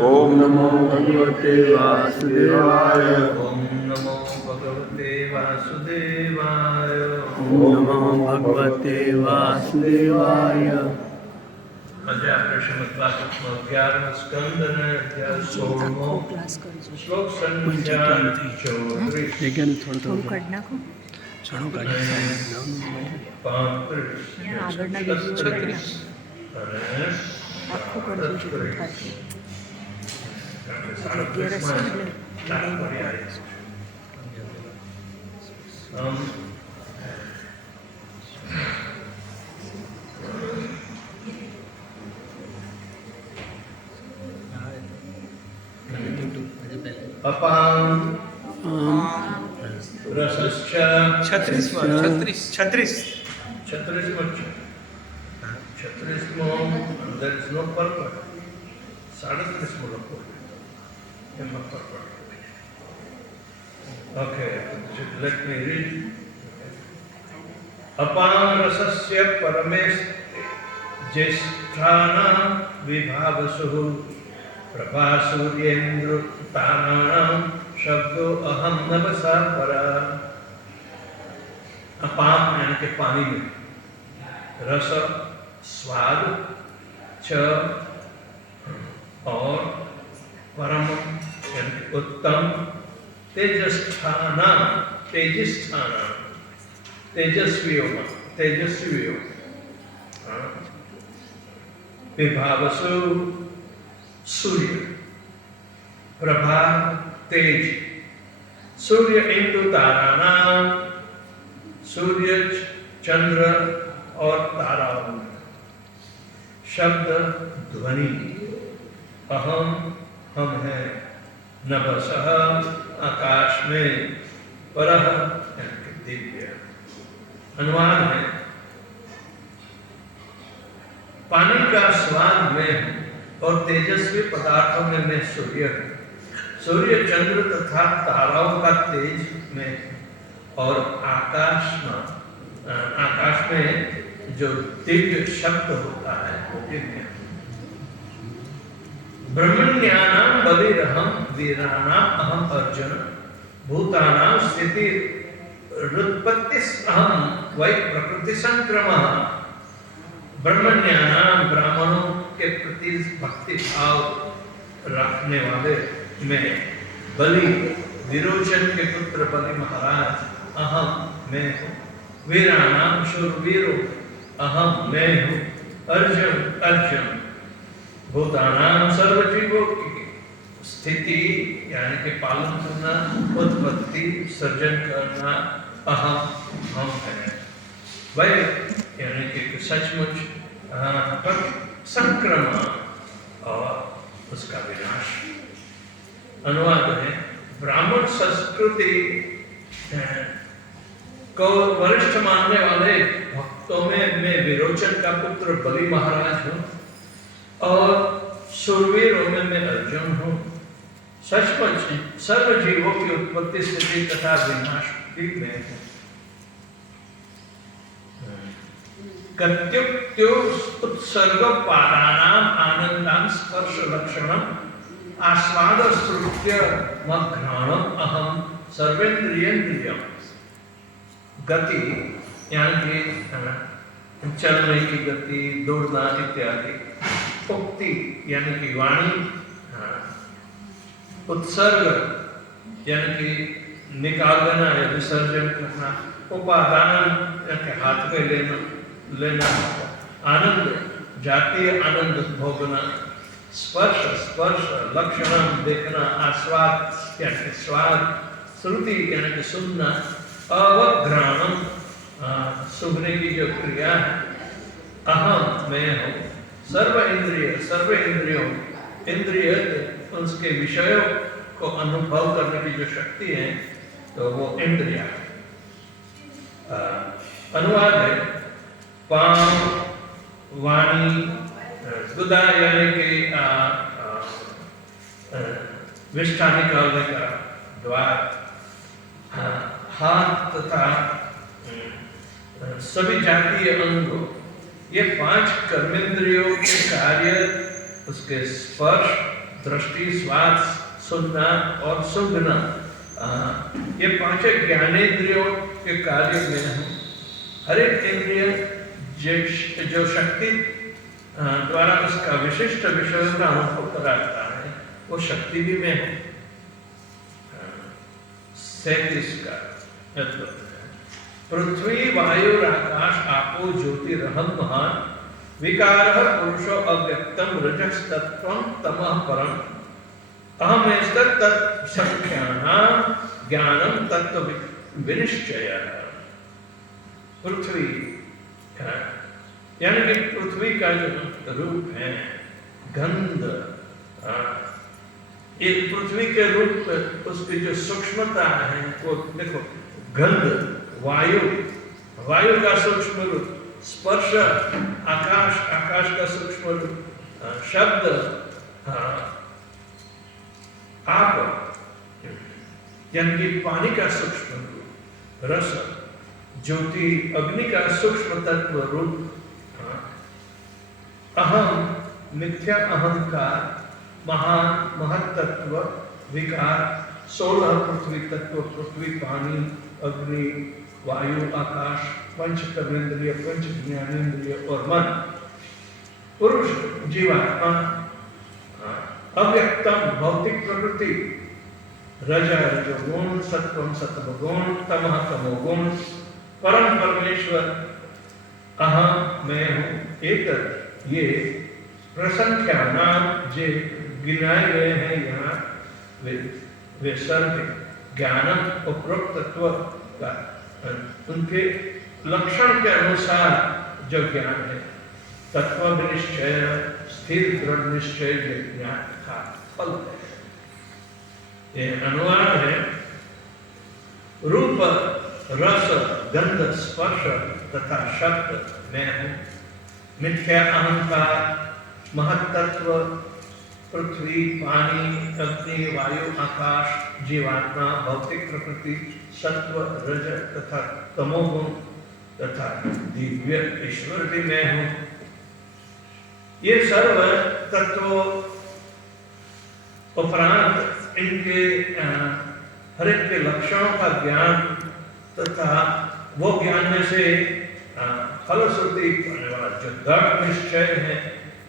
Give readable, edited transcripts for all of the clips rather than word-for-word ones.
ओम नमो भगवते वासुदेवाय। ओम नमो भगवते वासुदेवाय। ओम नमो भगवते वासुदेवाय। આજે આપણે શ્રીમદ ભાગવતનો 11મો સ્કંદ અને અધ્યાય 16મો શ્લોક સંખ્યા 34 अपां रसश्च 36मो there is no purport. 37मो लखो એમાં purport. Okay, let me read. अपां रसस्य Paramesh ज्येष्ठानां विभावसुः प्रभा सूर्येन्द्र ताराणां शब्दो अहम नमसा परा। अपाम यानी कि पानी में, रस स्वाद, च और परम यानी कि उत्तम, तेजस्थाना तेजस्थाना तेजस्वियों विभावसु सूर्य प्रभा तेज, सूर्य इंदु तारानाम, सूर्य चंद्र और ताराओं, शब्द ध्वनि, अहम हम है, नभसः आकाश में, परः दिव्य। अनुवाद है, पानी का स्वाद में और तेजस्वी पदार्थों में मैं सूर्य हूँ। सूर्य चंद्र तथा ताराओं का तेज में और आकाश में जो दिव्य शब्द होता है वो दिव्य। ब्रह्मण्यानां बलिरहं वीराणां अहम अर्जुन, भूतानां स्थितिरुत्पत्तिरहं वै प्रकृति संक्रमः। ब्रह्मण्यानां ब्राह्मणों के प्रति भक्ति भाव रखने वाले मैं, बलि विरोचन के पुत्र बलि महाराज अहम मैं हूँ, वीराणाम शूरवीरों अहम मैं हूँ, अर्जुन भूतानाम सर्वजीवों की स्थिति यानी कि पालन करना, उत्पत्ति सर्जन करना अहम हम है, वह यानी कि सचमुच संक्रमण और उसका विनाश। अनुवाद है, ब्राह्मण संस्कृति को वरिष्ठ मानने वाले भक्तों में मैं विरोचन का पुत्र बलि महाराज हूँ और शूरवीरों में मैं अर्जुन हूँ। सचमुच सर्व जीवों की उत्पत्ति स्थिति तथा विनाश भी मैं हूँ। उत्सर्ग पादानाम आनंदाम स्पर्श लक्षणम आस्वाद श्रुत्य मघ्राणम अहम सर्वेन्द्रियेन्द्रियम। गति यानी कि चलने की गति, दौड़ना इत्यादि। उक्ति यानी कि वाणी, उत्सर्ग यानी कि निकाल देना या विसर्जन करना, उपादान यानी कि हाथ में लेना, आनंद जातीय आनंद भोगना, स्पर्श लक्षण देखना, आस्वाद यानी कि स्वाद, श्रुति यानी कि सुनना, अवघ्राणम सुनने की जो क्रिया है, अहम मैं हूँ, सर्व इंद्रियों इंद्रिय उसके विषयों को अनुभव करने की जो शक्ति है तो वो इंद्रिया। अनुवाद है, पांव, वाणी, गुदा यानी कि विष्ठा निकालने का द्वार, हाथ तथा सभी जातीय अंगों, ये 5 कर्मेंद्रियों के कार्य उसके स्पर्श, दृष्टि, स्वाद, सुनना और सूंघना, ये पांचों ज्ञानेंद्रियों के कार्य में हम हर एक इंद्रिय जो शक्ति द्वारा उसका विशिष्ट विषयों का अनुभव कराता है, वो शक्ति भी में है। 37 का पृथ्वी वायु आकाश आपो ज्योतिरहं महान विकारः पुरुषो अव्यक्तम रजस्तत्त्वं तमः परम अहमेस्तत् संख्यानां ज्ञानम तत्व विनिश्चयः। पृथ्वी यानी कि पृथ्वी का जो रूप है, गंध, एक पृथ्वी के रूप उसकी जो सूक्ष्मता है वो देखो, गंध, वायु, वायु का सूक्ष्म रूप, स्पर्श, आकाश, आकाश का सूक्ष्म रूप, शब्द, आप यानी कि पानी का सूक्ष्म रूप, रस, ज्योति, अग्नि का सूक्ष्म तत्व रूप, अहम, मिथ्या अहंकार, महान, महत्तत्व, विकार, 16 पृथ्वी तत्व, पृथ्वी, पानी, अग्नि, वायु, आकाश, पंच कर्मेंद्रिय, पंच ज्ञानेंद्रिय और मन, पुरुष, जीवात्मा, अव्यक्तम भौतिक प्रकृति, रज रजोगुण, सत्वम सत्वगुण, तमः तमोगुण, परम परमेश्वर, अहम मैं हूँ, एक ये प्रसंख्या नाम जे गिनाए गए हैं यहाँ वे सर्व ज्ञानम उपरोक्त तत्व का उनके लक्षण के अनुसार जो ज्ञान है, तत्व निश्चय, स्थिर दृढ़ निश्चय ज्ञान का फल है। ये अनुवाद है, रूप, रस, गंध, स्पर्श तथा शब्द मैं हूँ, मिथ्या अहंकार, महत्तत्व, पृथ्वी, पानी, अग्नि, वायु, आकाश, जीवात्मा, भौतिक प्रकृति, सत्व, रज तथा तमोगुण तथा दिव्य ईश्वर भी मैं हूँ। ये सर्व तत्वों उपरांत इनके हर एक के लक्षणों का ज्ञान तथा वो ज्ञान में से फलश्रुति करने वाला जो दृढ़ निश्चय है,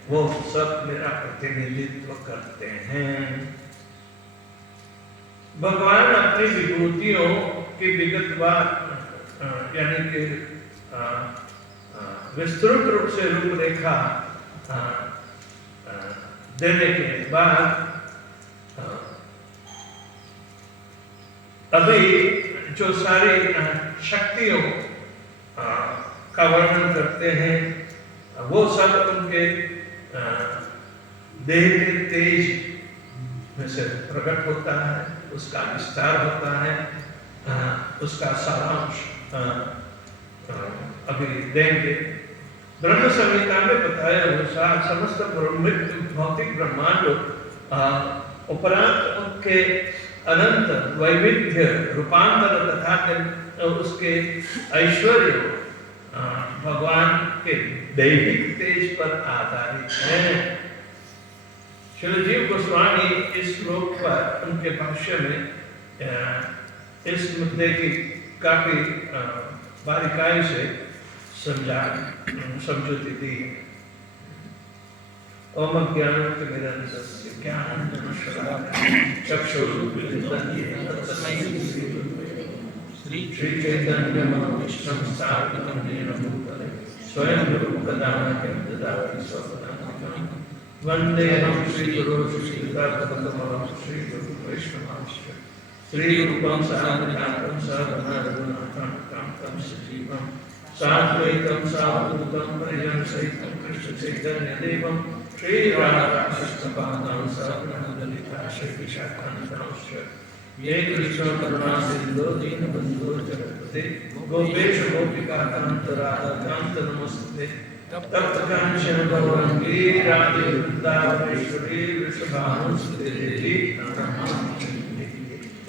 वो सब मेरा प्रतिनिधित्व करते हैं। भगवान अपनी विभूतियों की विगतवार यानी कि विस्तृत रूप से रूपरेखा देने के बाद अभी जो सारी शक्तियों का वर्णन करते हैं, वो सब उनके देह के तेज में से प्रकट होता है, उसका विस्तार होता है, उसका सारांश अभी देंगे। ब्रह्म संहिता में बताया अनुसार समस्त भौतिक ब्रह्मांड उपरांत उनके अनंत वैविध्य रूपांतर तथा उसके ऐश्वर्य भगवान के दैविक तेज पर आधारित है। श्री जीव गोस्वामी इस श्लोक पर उनके भाष्य में इस मुद्दे की काफी बारीकाई से समझौती दी। ओम ज्ञानतिमिरन्धस्य ज्ञानाञ्जनशलाकया चक्षुरुन्मीलितं श्री चैतन्य महाविष्णुं स्थापितं येन भूतले स्वयं रूपदानं ददाति स्वपदान्तिकं वन्देऽहं श्रीगुरुं श्रीयुतापदकमलं श्रीगुरुवैष्णवांश्च श्रीरूपं साग्रजातं सहगणा रघुनाथं तं सजीवं साद्वैतं सावधूतं परिजनसहितं कृष्णचैतन्यदेवं श्रीराधाकृष्णपादां सहगणललिता श्रीविशाखान्वितांश्च ये कृष्णकरुणासिन्धो दीनबन्धो जगत्पते गोपेश गोपिकान्त राधाकान्त नमोस्तुते तप्तकाञ्चन गौराङ्गी राधे वृन्दावनेश्वरी वृषभानुसुते देवी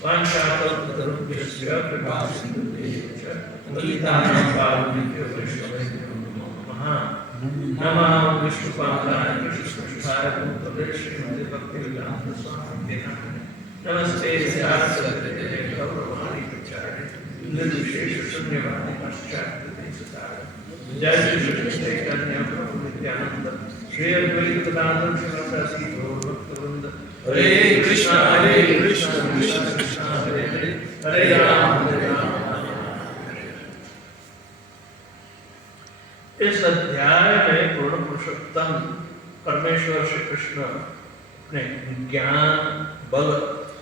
वाञ्छाकल्पतरुभ्यश्च कृपासिन्धुभ्यश्च पतितानां पावनेभ्यो वैष्णवेभ्यो नमो नमः। नमः विष्णुपादाय कृष्णपृष्ठाय श्रीमद् भक्तिवेदांत स्वामी नमस्ते सारस्वते गौरवाणी प्रचारे निर्विशेष शून्यवादी पश्चात्पति सुतारे जय श्री कृष्ण चैतन्य प्रभु नित्यानंद श्री अद्वैत गदाधर शिवासादि गौर भक्तवृंद हरे कृष्ण कृष्ण कृष्ण हरे हरे हरे राम इस अध्याय में पूर्ण पुरुषोत्तम परमेश्वर श्री कृष्ण अपने ज्ञान बल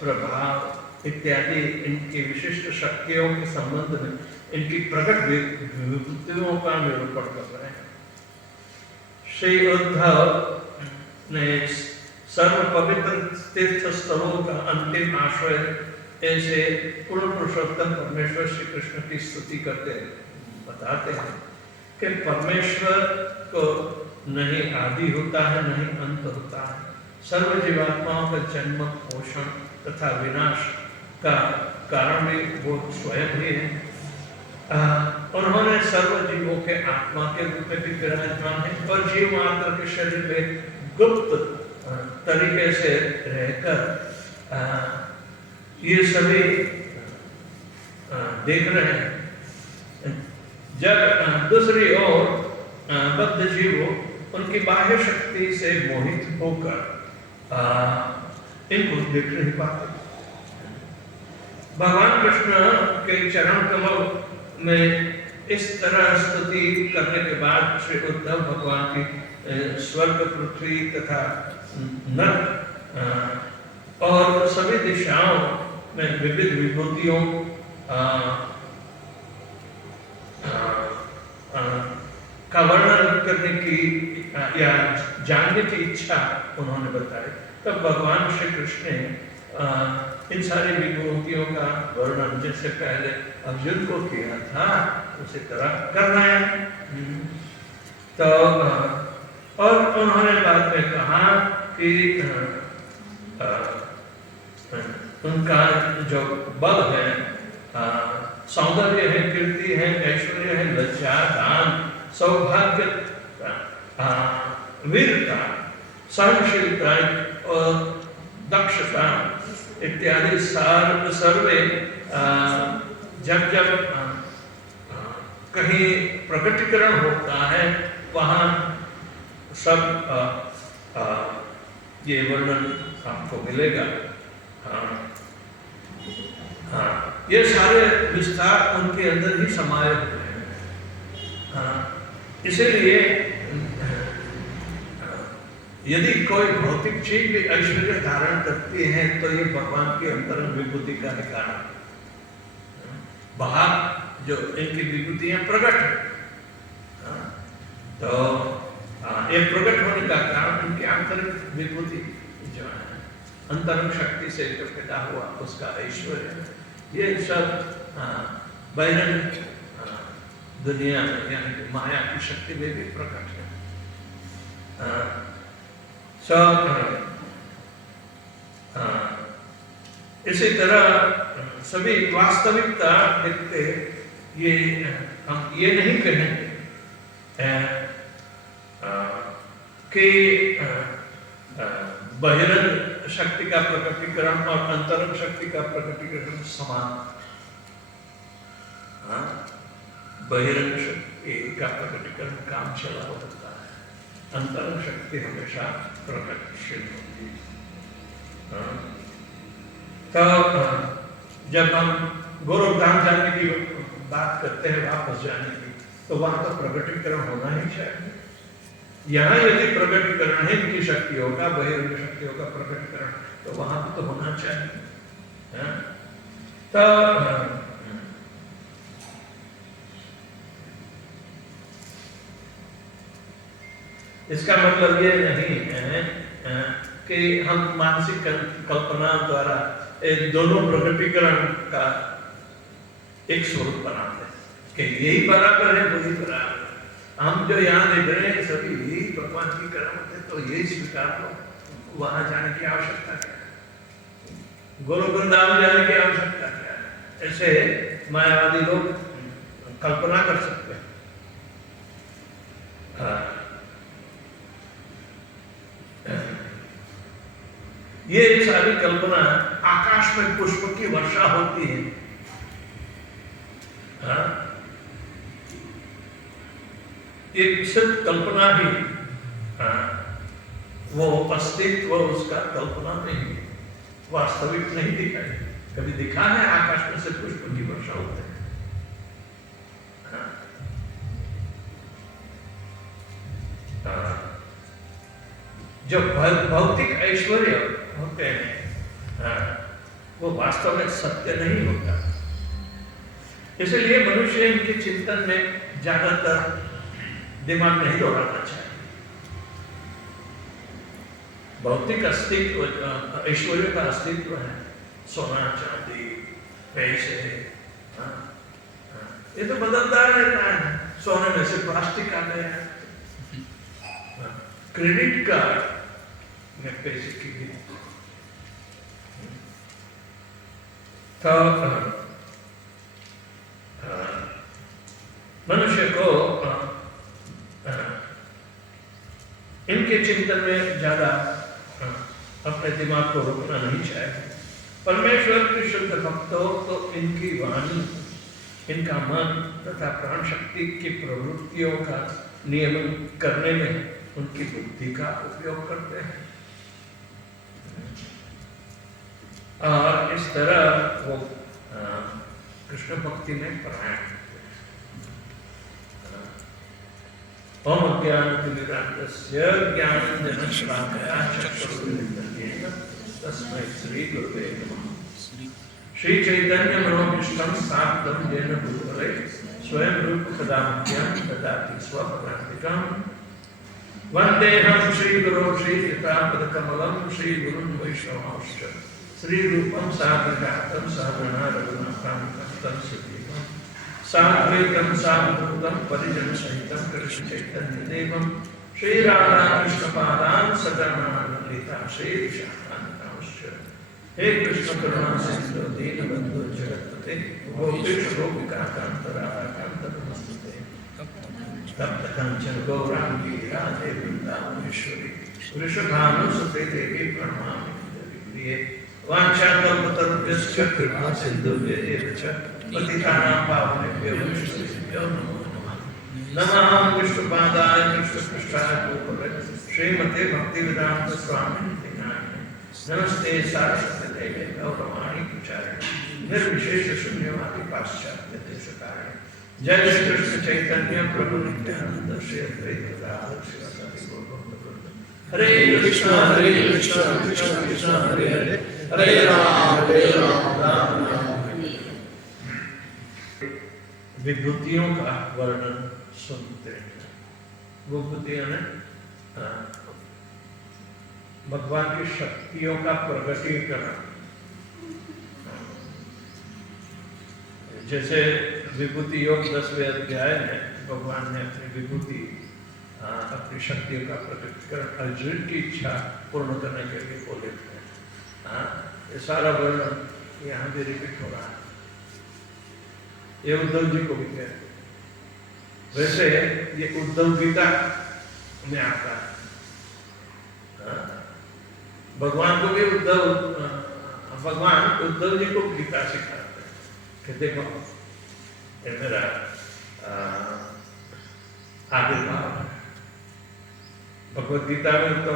प्रभाव इत्यादि इनकी विशिष्ट शक्तियों के संबंध में इनकी प्रकट विभूतियों का निरूपण कर रहे हैं। श्री उद्धव ने सर्व पवित्र तीर्थ स्थलों का अंतिम आश्रय ऐसे पूर्ण पुरुषोत्तम परमेश्वर श्री कृष्ण की स्तुति करते बताते हैं कि परमेश्वर को नहीं आदि होता है नहीं अंत होता है। सर्व जीवात्माओं का जन्म पोषण तथा विनाश का कारण भी वो स्वयं ही है। उन्होंने सर्व जीवों के आत्मा के रूप में भी विराजमान है और जीव मात्र के शरीर में गुप्त तरीके से रहकर ये सभी देख रहे हैं। जब दूसरी ओर बद्ध जीवों उनकी बाह्य शक्ति से मोहित होकर इनको देख नहीं पाते। भगवान कृष्ण के चरण कमल में इस तरह स्तुति करने के बाद श्री उद्धव भगवान की स्वर्ग पृथ्वी तथा नर्क और सभी दिशाओं में विविध विभूतियों का वर्णन करने की या जानने की इच्छा उन्होंने बताई। तब भगवान श्री कृष्ण ने इन सारी विभूतियों का वर्णन जैसे पहले अर्जुन को किया था उसी तरह कर रहे हैं। तो और उन्होंने बाद में कहा कि उनका जो बल है, सौंदर्य है, कीर्ति है, ऐश्वर्य है, लज्जा, दान, सौभाग्य, वीरता, सहनशीलता और दक्षता इत्यादि सर्वे जब जब कहीं प्रकटीकरण होता है वहाँ सब ये वर्णन आपको मिलेगा। ये सारे विस्तार उनके अंदर ही समाये हुए हैं। इसीलिए यदि कोई भौतिक चीज भी ऐश्वर्य धारण करती है तो ये भगवान की अंतरंग विभूति का कारण बाहर जो इनकी विभूतियां प्रकट है। तो ये प्रकट होने का कारण इनकी आंतरिक विभूति जो है अंतरंग शक्ति से जो पैदा हुआ उसका ऐश्वर्य, ये सब बहिरंग दुनिया में यानी कि माया की शक्ति में भी प्रकट है। इसी तरह सभी वास्तविकता देखते ये हम ये नहीं कहेंगे कि बहिरंग शक्ति का प्रकटीकरण और अंतरंग शक्ति का प्रकटीकरण समान। बहिरंग शक्ति का प्रकटीकरण काम चला होता है, अंतरंग शक्ति हमेशा प्रकटशील होती है। तो जब हम गोरखधाम जाने की बात करते हैं, वापस जाने की, तो वहां तो प्रकटीकरण होना ही चाहिए। यहाँ यदि प्रकटीकरण है इनकी शक्तियों का, बहिरंग शक्तियों का प्रकटीकरण, तो वहां तो होना चाहिए। तो इसका मतलब ये नहीं है कि हम मानसिक कल्पना द्वारा दोनों प्रकटीकरण का एक स्वरूप बनाते हैं कि यही बराबर है, वही बराबर। हम जो यहाँ देख रहे हैं सभी यही भगवान की करामत है, तो यही स्वीकार लो। वहां जाने की आवश्यकता क्या है? गुरु वृंदावन जाने की आवश्यकता क्या है? ऐसे मायावादी लोग कल्पना कर सकते हैं। ये सारी कल्पना, आकाश में पुष्प की वर्षा होती है, हाँ? ये सिर्फ कल्पना ही, हाँ? वो अस्तित्व उसका कल्पना नहीं, वास्तविक नहीं दिखाई। कभी दिखा है आकाश में से पुष्प की वर्षा होते हैं? हाँ? हाँ। जो भौतिक ऐश्वर्य होते हैं, हाँ, वो वास्तव में सत्य नहीं होता। इसलिए मनुष्य इनके चिंतन में ज्यादातर दिमाग नहीं दौड़ाना चाहिए। भौतिक अस्तित्व, ऐश्वर्य का अस्तित्व है, सोना चांदी पैसे, हाँ, हाँ, ये तो बदलता रहता है। सोने में से प्लास्टिक आ गया, क्रेडिट कार्ड में पैसे की भी तो मनुष्य को इनके चिंतन में ज्यादा अपने दिमाग को रोकना नहीं चाहिए। परमेश्वर के शुद्ध भक्तों तो इनकी वाणी, इनका मन तथा प्राण शक्ति की प्रवृत्तियों का नियमन करने में उनकी बुद्धि का उपयोग करते हैं, और इस तरह वो कृष्ण भक्ति में परायण होते हैं। ओम ज्ञानतिमिरान्धस्य ज्ञानाञ्जनशलाकया चक्षुरुन्मिलितं तस्मै श्री गुरुवे नमः। श्री चैतन्य मनोभीष्टं स्थापितं येन भूतले स्वयं रूप कदा मह्यं ददाति स्वपदान्तिकं। वन्देऽहं श्रीगुरो श्रीयुतापदकमलं श्रीगुरुं वैष्णवांश्च श्रीरूपं साग्रजातं सहगणा रघुनाथान्वितं तं सजीवं साद्वैतं सावधूतं परिजनसहितं कृष्णचैतन्यदेवं श्रीराधाकृष्णपादान् सगणान् ललिता श्रीविशाखान्वितांश्च। हे कृष्ण करुणा सिन्धु दीनबन्धो जगत्पते गोपेश गोपिकान्त राधाकान्त नमस्ते। तप्त कंचन गौरांगी राधे वृंदावनेश्वरी वृषभानुसुते देवी प्रणमामि प्रिये। वाञ्छाकल्पतरुभ्यश्च कृपा सिन्धुभ्येव च पतितानां पावनेभ्यो वैष्णवेभ्यो नमो नमः। नमः विष्णुपादाय कृष्णपृष्ठाय भूतले श्रीमते भक्तिवेदान्त स्वामिनिधि नामिने। नमस्ते सारस्वते देवे गौरवाणी प्रचारिणे निर्विशेष शून्यवादी पाश्चात्य देशकारिणे। जय श्री कृष्ण चैतन्य प्रभु नित्यानंद श्री अद्वैत गदाधर श्रीवासादि गौर भक्तवृंद। हरे कृष्ण कृष्ण कृष्ण हरे हरे, हरे राम राम राम। विभूतियों का वर्णन सुनते हैं। विभूतियों ने भगवान की शक्तियों का प्रगटीकरण, जैसे विभूति योग 10वें अध्याय में भगवान ने अपनी विभूति, अपनी शक्तियों का प्रकटीकरण अर्जुन की इच्छा पूर्ण करने के लिए बोले थे। ये सारा वर्णन यहाँ भी रिपीट हो रहा है। ये उद्धव जी को भी कहते, वैसे ये उद्धव गीता में आता है। भगवान को भी भगवान उद्धव जी को गीता सिखाते हैं कि देखो ये मेरा आविर्भाव है। भगवद गीता में तो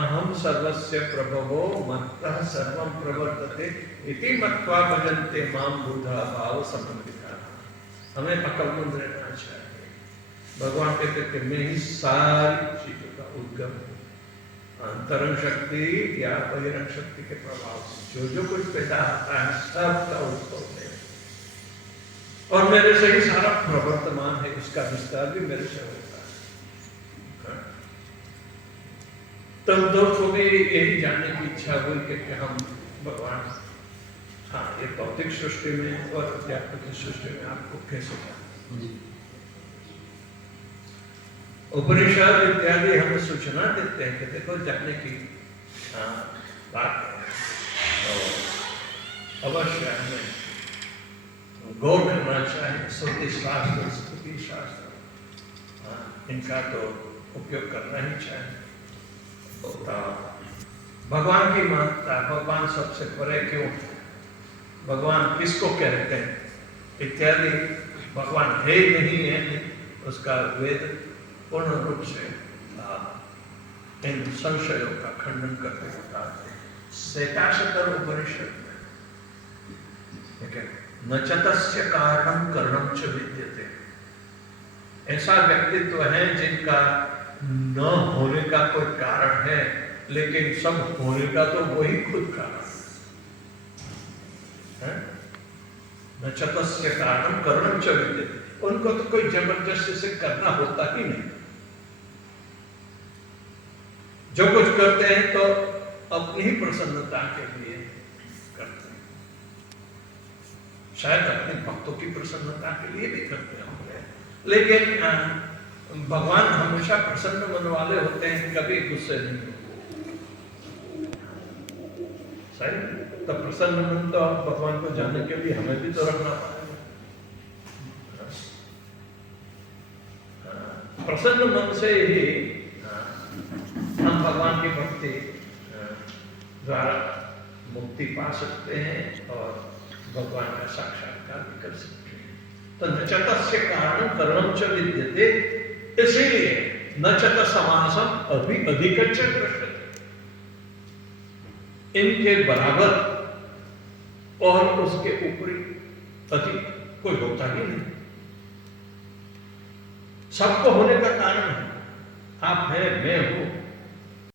अहम सर्वस्य प्रभवो मत्तः सर्वं प्रवर्तते इति मत्वा भजन्ते माम बुधा भाव समन्विता। हमें अकलमंद रहना चाहिए। भगवान कहते कि मैं ही सारी चीजों का उद्गम हूँ, अंतरंग शक्ति या बहिरंग शक्ति के प्रभाव से जो कुछ पैदा होता है सबका उद्भव है, और मेरे से ही सारा प्रवर्तमान है, इसका विस्तार भी मेरे से होता है। तब दो को भी यही जानने की इच्छा हुई कि हम भगवान, हाँ, ये भौतिक सृष्टि में और अध्यात्मिक सृष्टि में आपको कैसे जाना। उपनिषद इत्यादि हमें सूचना देते हैं कि देखो जानने की बात है, तो अवश्य हमें गौर करना चाहिए। श्रुति शास्त्र, स्तुति शास्त्र, इनका तो उपयोग करना ही चाहिए। भगवान की महत्ता, भगवान सबसे परे क्यों, भगवान किसको कहते हैं इत्यादि, भगवान है नहीं है, उसका वेद पूर्ण रूप से इन संशयों का खंडन करते बताते हैं। श्वेताश्वतर उपनिषद में न चतस्य कारणम कर्णम च विद्यते, ऐसा व्यक्तित्व है जिनका न होने का कोई कारण है, लेकिन सब होने का तो वही खुद कारण है। न चतस्य कारणम कर्णम च विद्यते, उनको तो कोई जबरदस्ती से करना होता ही नहीं, जो कुछ करते हैं तो अपनी ही प्रसन्नता के लिए करते हैं, शायद अपने भक्तों की प्रसन्नता के लिए भी करते होंगे, लेकिन भगवान हमेशा प्रसन्न मन वाले होते हैं, कभी गुस्से नहीं होते। सही, तो प्रसन्न मन तो भगवान को जानने के लिए हमें भी तो रखना पड़ेगा। प्रसन्न मन से ही हम भगवान की भक्ति द्वारा मुक्ति पा सकते हैं और भगवान का साक्षात्कार भी कर सकते हैं। तो न चतस्य कारण कर्णम च विद्यते, इसीलिए न चत समासम अभी अधिकच्च दृश्यते, इनके बराबर और उसके ऊपरी अधिक कोई होता ही नहीं। सबको होने का कारण है, आप हैं, मैं हूं,